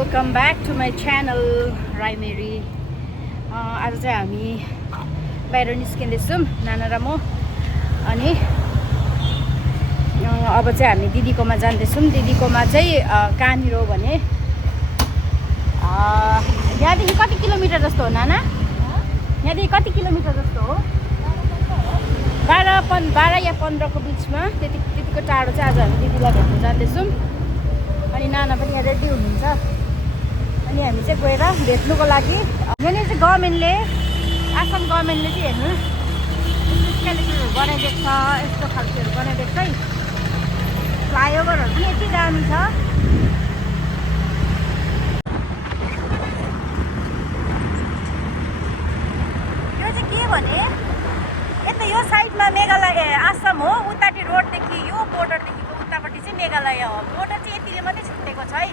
Welcome back to my channel राइमेरी। आज चाहिँ हामी बाहिर निस्किँदैछौँ नाना र म। अनि अब चाहिँ हामी दिदीकोमा जाँदैछौँ। दिदीकोमा चाहिँ कहाँनिर हो भने यहाँदेखि कति किलोमिटर जस्तो हो नाना? यहाँदेखि कति किलोमिटर जस्तो हो? 12 या 15 को बिचमा त्यतिको टाढो चाहिँ आज हामी दिदीलाई भेट्न जाँदैछौँ। अनि नाना पनि यहाँ रेडी हुनुहुन्छ। अनि हामी चाहिँ गएर भेट्नुको लागि यहाँनिर चाहिँ गभर्मेन्टले आसाम गभर्मेन्टले चाहिँ हेर्नु स्केलेटरहरू बनाइदिएको छ, यस्तो खालकोहरू बनाइदिएको छ है। फ्लाइओभरहरू पनि यति दामी छ। यो चाहिँ के भने यता यो साइडमा मेघालय आसाम हो, उतापट्टि रोडदेखि यो बोर्डरदेखिको उतापट्टि चाहिँ मेघालय हो। बोर्डर चाहिँ यतिले मात्रै छुट्टेको छ है।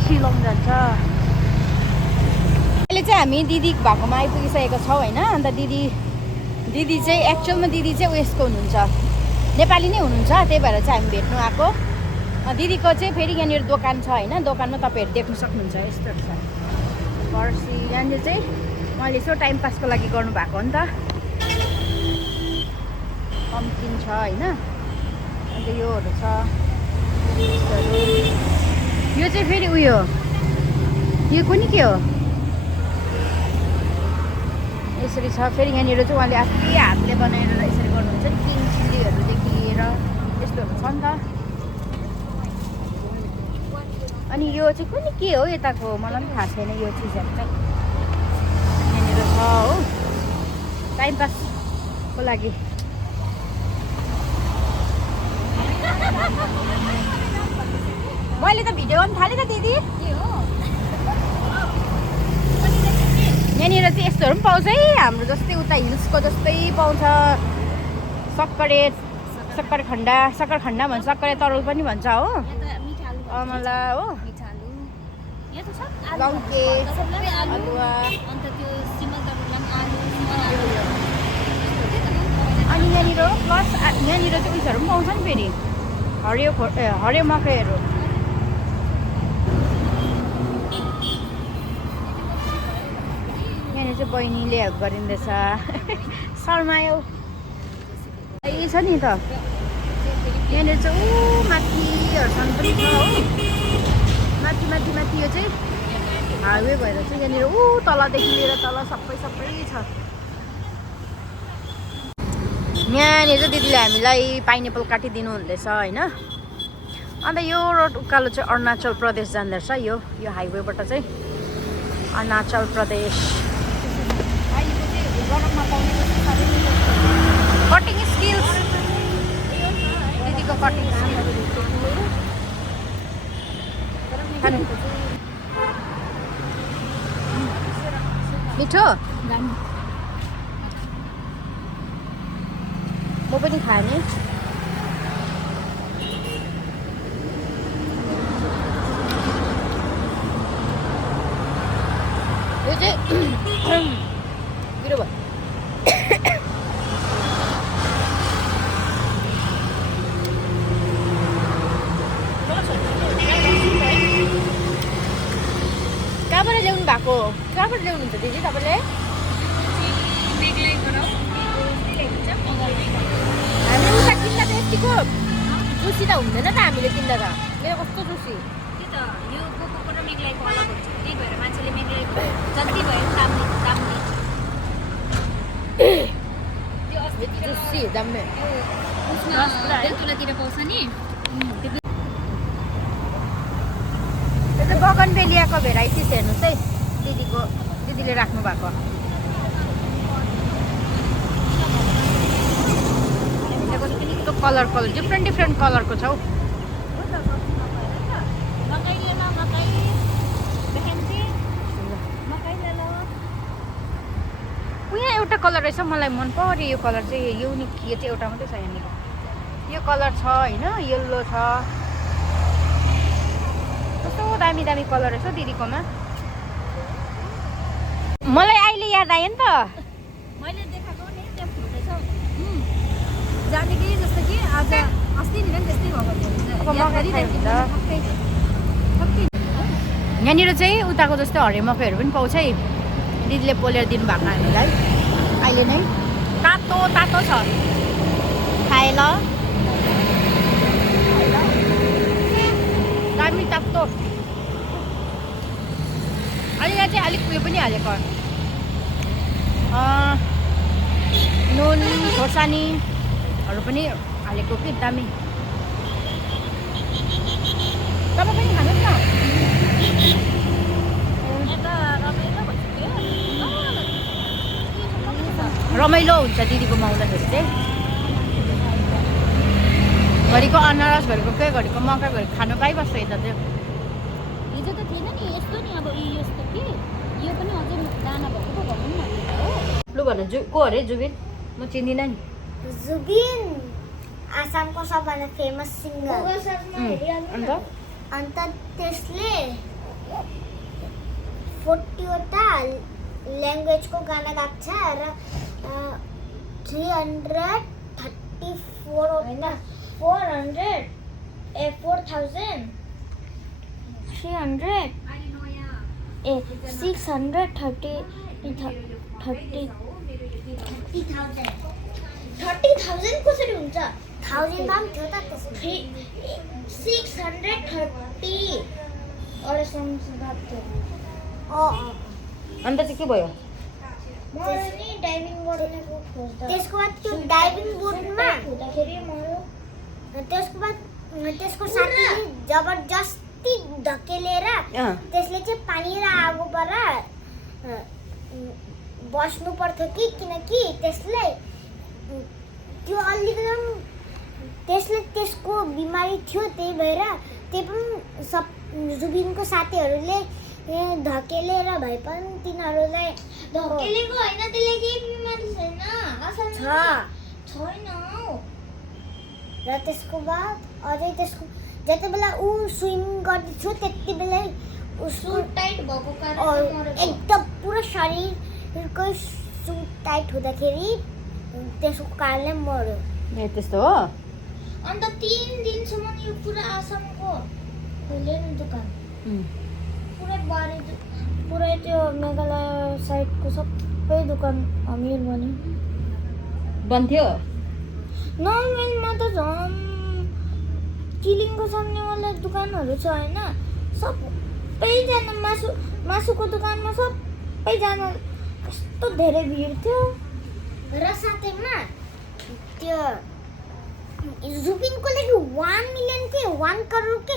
शिलङ जान्छ। अहिले चाहिँ हामी दिदी भएकोमा आइपुगिसकेको छौँ होइन। अन्त दिदी चाहिँ एक्चुअलमा दिदी चाहिँ उयसको हुनुहुन्छ, नेपाली नै हुनुहुन्छ। त्यही भएर चाहिँ हामी भेट्नु आएको। दिदीको चाहिँ फेरि यहाँनिर दोकान छ होइन। दोकानमा तपाईँहरू देख्नु सक्नुहुन्छ। यस्तोहरू छ पर्सी। यहाँनिर चाहिँ उहाँले यसो टाइम पासको लागि गर्नुभएको हो नि त। पम्किन छ होइन। अन्त योहरू छ यस्तोहरू। यो चाहिँ फेरि उयो यो कुनि के हो यसरी छ। फेरि यहाँनिर चाहिँ उहाँले आफ्नै हातले बनाएर यसरी गर्नुहुन्छ नि। किङ चिल्लीहरूदेखि लिएर यस्तोहरू छ नि त। अनि यो चाहिँ कुनि के हो यताको मलाई पनि थाहा छैन। यो चिजहरू चाहिँ यहाँनिर छ हो, टाइम पासको लागि। मैले त भिडियो गर्नु थालेँ त दिदी। यहाँनिर चाहिँ यस्तोहरू पनि पाउँछ है। हाम्रो जस्तै उता हिल्सको जस्तै पाउँछ। सक्करखण्डा भन्छ, सक्करे तरुल पनि भन्छ हो। अमला हो, लङ्के, अदुवा। अनि यहाँनिर प्लस यहाँनिर चाहिँ उयोहरू पनि पाउँछ नि फेरि हरियो मकैहरू। यहाँनिर चाहिँ बहिनीले हेल्प गरिँदैछ। शर्मायो यही छ नि त। यहाँनिर चाहिँ माथिहरूसँग पनि छ हो। माथि यो चाहिँ हाइवे भएर चाहिँ यहाँनिर तलदेखि लिएर तल सबै छ। यहाँनिर चाहिँ दिदीले हामीलाई पाइनएप्पल काटिदिनु हुँदैछ होइन। अन्त यो रोड उकालो चाहिँ अरुणाचल प्रदेश जाँदैछ। यो हाइवेबाट चाहिँ अरुणाचल प्रदेश। कटिङ स्किल्स दिदीको कटिङ मिठो। म पनि खाने। यो चाहिँ पिरो भयो। कहाँबाट ल्याउनु भएको? कहाँबाट ल्याउनुहुन्छ दिदी तपाईँले? हामी उता किन्दा त यतिको जुसी त हुँदैन त हामीले किन्दा त। मेरो कस्तो जुसी यो कोको र मेघलाईको अलग हुन्छ। त्यही भएर मान्छेले मेघलाईको जति भयो दाम जुसी दामी बेलतुलातिर पाउँछ नि त्यो बगनबेलियाको भेराइटिज हेर्नुहोस् है दिदीले राख्नु भएको कलर डिफ्रेन्ट कलरको छ हौ यहाँ एउटा कलर रहेछ मलाई मन पर्यो यो कलर चाहिँ युनिक यो चाहिँ एउटा मात्रै छ यहाँनिर यो कलर छ होइन येल्लो छ कस्तो दामी कलर रहेछ दिदीकोमा मलाई अहिले याद आयो नि त मैले देखाएको नि त्यो फुटेछ जाने कि जस्तो कि आज अस्ति नि त्यस्तै यहाँनिर चाहिँ उताको जस्तो हरियो मकैहरू पनि पाउँछ है दिदीले पोलेर दिनुभएको हामीलाई अहिले नै तातो छ खाए ल दामी तातो अनि यहाँ चाहिँ अलिक उयो पनि हालेको नुन खोर्सानीहरू पनि हालेको कि दामी तपाईँ पनि खानुहोस् न रमाइलो हुन्छ दिदीकोमा आउँदाखेरि चाहिँ घरिको अनारस घरिको के घरिको मकै घरि खानु पाइबस्छ यता चाहिँ हिजो त थिएन नि यस्तो नि अब यस्तो कि यो पनि अझै दाना भएको पो भनौँ न हो लु भन को अरे जुबिन म चिन्दिनँ नि जुबिन आसामको सबभन्दा फेमस सिङ्गर अन्त त्यसले 40वटा ल्याङ्ग्वेजको गाना गाएको छ र 30,000 कसरी हुन्छ 1000 दाम थियो त त्यसमा 630 अरे समझदार थियो अन्त चाहिँ के भयो त्यसको बाद त्यो डाइभिङ बोर्डमा हुँदाखेरि मर्यो त्यसको साथीले जबरजस्ती धकेलेर त्यसले चाहिँ पानी र आगोबाट बस्नु पर्थ्यो कि किनकि त्यसले त्यो अलिकति त्यसले त्यसको बिमारी थियो त्यही भएर त्यही पनि सब जुबिनको साथीहरूले धकेलेर भए पनि तिनीहरूलाई धकेलेको होइन त्यसले केही बिमारी छैन छैन र त्यसको बाद अझै त्यसको जति बेला ऊ स्विमिङ गर्दैथ्यो त्यति बेला उसको टाइट भएको कारण एकदम पुरा शरीरको सुट टाइट हुँदाखेरि त्यसको कारणले मर्यो ए त्यस्तो हो अन्त 3 दिनसम्म यो पुरा आसामको खोले नि दोकान पुरै त्यो मेघालय साइडको सबै दोकान अमिर बन्यो बन्थ्यो नमेलमा त झन् किलिङको सामनेवाला दोकानहरू छ होइन सबैजना मासुको दोकानमा सबैजना कस्तो धेरै भिड थियो र साथैमा त्यो जुबिनको लागि 1 मिलियन के 1 करोड के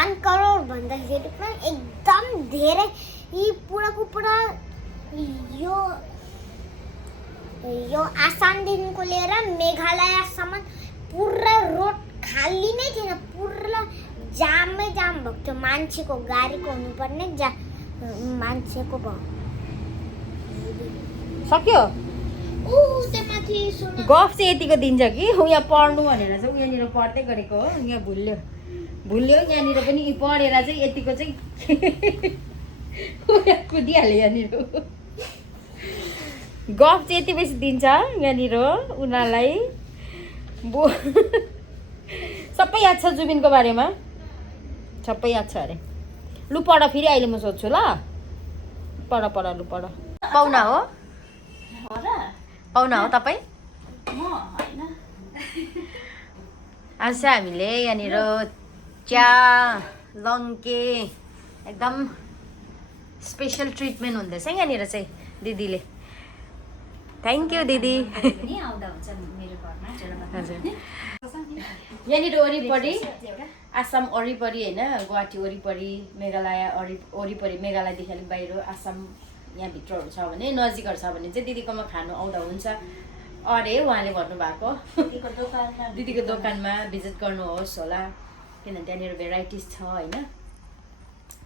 1 करोड भन्दाखेरि पनि एकदम धेरै यी पुराको पुरा यो आसामदेखिको लिएर मेघालयसम्म पुरा रोड खाली नै थिएन पुरा जाम भएको थियो मान्छेको गाडीको हुनुपर्ने मान्छेको भयो सक्यो त्यहाँमाथि गफ चाहिँ यतिको दिन्छ कि यहाँ पढ्नु भनेर चाहिँ यहाँनिर पढ्दै गरेको हो यहाँ भुल्यो यहाँनिर पनि पढेर चाहिँ यतिको चाहिँ कुदिहाल्यो यहाँनिर गफ चाहिँ यति बेसी दिन्छ यहाँनिर उनीहरूलाई सबै याद छ जुबिनको बारेमा सबै याद छ अरे लु पढ फेरि अहिले म सोध्छु ल पढ लु पढ पाहुना हो पाहुना हो तपाईँ आज चाहिँ हामीले यहाँनिर चिया लङ्के एकदम स्पेसल ट्रिटमेन्ट हुँदैछ यहाँनिर चाहिँ दिदीले थ्याङ्क यू दिदी नि आउँदा हुन्छ मेरो घरमा हजुर यहाँनिर वरिपरि आसाम वरिपरि होइन गुवाहाटी वरिपरि मेघालय वरिपरि मेघालयदेखि अलिक बाहिर आसाम यहाँभित्रहरू छ भने नजिकहरू छ भने चाहिँ दिदीकोमा खानु आउँदा हुन्छ अरे उहाँले भन्नुभएको दिदीको दोकानमा भिजिट गर्नुहोस् होला किनभने त्यहाँनिर भेराइटिज छ होइन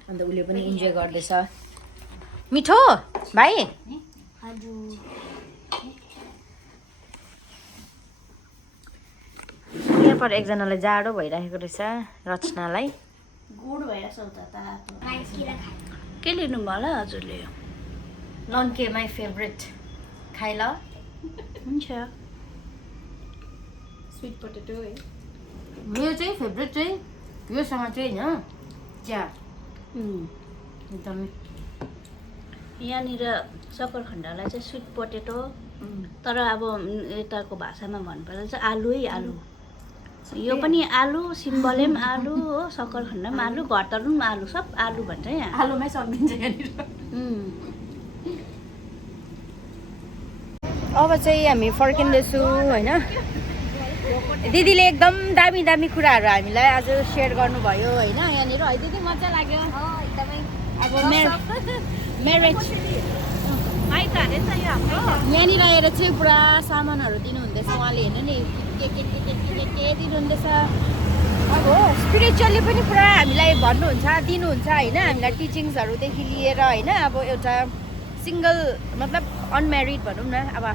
अन्त उसले पनि इन्जोय गर्दैछ मिठो भाइ यहाँ पर एकजनालाई जाडो भइरहेको रहेछ रचनालाई गुड भइरहेछ उता तातो के लिनु भयो होला हजुरले नन्के माई फेभरेट खाइ ल हुन्छ स्विट पोटेटो है मेरो चाहिँ फेभरेट चाहिँ योसँग चाहिँ होइन चिया एकदमै यहाँनिर सकरखण्डलाई चाहिँ स्विट पोटेटो तर अब यताको भाषामा भन्नुपर्दा चाहिँ आलु आलु यो पनि आलु सिम्बले पनि आलु हो सकरखण्ड पनि आलु घरतरु पनि आलु सब आलु भन्छ यहाँ आलुमै सकिन्छ यहाँनिर अब चाहिँ हामी फर्किँदैछु होइन दिदीले एकदम दामी दामी कुराहरू हामीलाई आज सेयर गर्नुभयो होइन यहाँनिर है दिदी मजा लाग्यो अब म्यारेज यहाँनिर आएर चाहिँ पुरा सामानहरू दिनुहुँदैछ उहाँले हेर्नु नि के दिनुहुँदैछ अब स्पिरिचुअली पनि पुरा हामीलाई भन्नुहुन्छ दिनुहुन्छ होइन हामीलाई टिचिङ्सहरूदेखि लिएर होइन अब एउटा सिङ्गल मतलब अनम्यारिड भनौँ न अब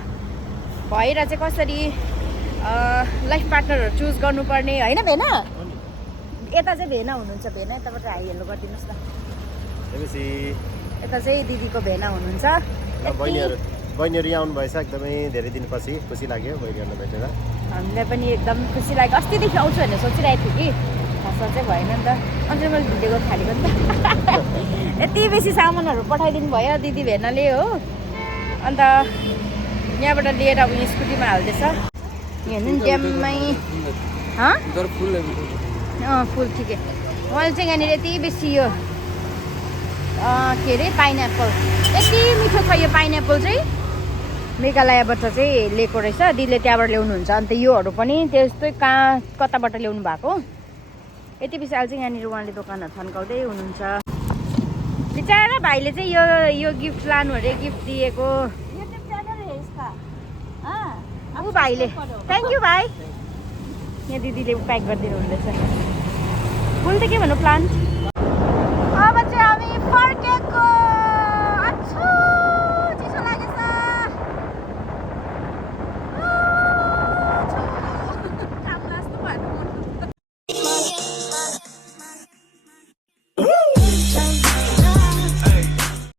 भएर चाहिँ कसरी लाइफ पार्टनरहरू चुज गर्नुपर्ने होइन भेना यता चाहिँ भेना हुनुहुन्छ भेना यताबाट हाई हेलो गरिदिनुहोस् न यता चाहिँ दिदीको भेना हुनुहुन्छ बहिनीहरू यहाँ आउनुभएछ एकदमै धेरै दिनपछि खुसी लाग्यो बहिनीहरूलाई भेटेर हामीलाई पनि एकदम खुसी लाग्यो अस्तिदेखि आउँछु भनेर सोचिरहेको थिएँ कि खासमा चाहिँ भएन नि त अन्त मैले भिडियो थालेको नि त यति बेसी सामानहरू पठाइदिनु भयो दिदी भेनाले हो अन्त यहाँबाट लिएर अब स्कुटीमा हाल्दैछ हेर्नु नि ड्याममै फुल ठिकै उहाँले चाहिँ यहाँनिर यति बेसी यो के अरे पाइनएप्पल यति मिठो छ यो पाइनएप्पल चाहिँ मेघालयबाट चाहिँ ल्याएको रहेछ दिदीले त्यहाँबाट ल्याउनुहुन्छ अन्त योहरू पनि त्यस्तै कताबाट ल्याउनु भएको यति बेसी अहिले चाहिँ यहाँनिर उहाँले दोकानहरू थन्काउँदै हुनुहुन्छ बिचरा भाइले चाहिँ यो गिफ्ट लानु अरे गिफ्ट दिएको ऊ भाइले थ्याङ्क यू भाइ यहाँ दिदीले प्याक गरिदिनु हुँदैछ फुल त के भन्नु प्लान्ट अब चाहिँ हामी फर्केको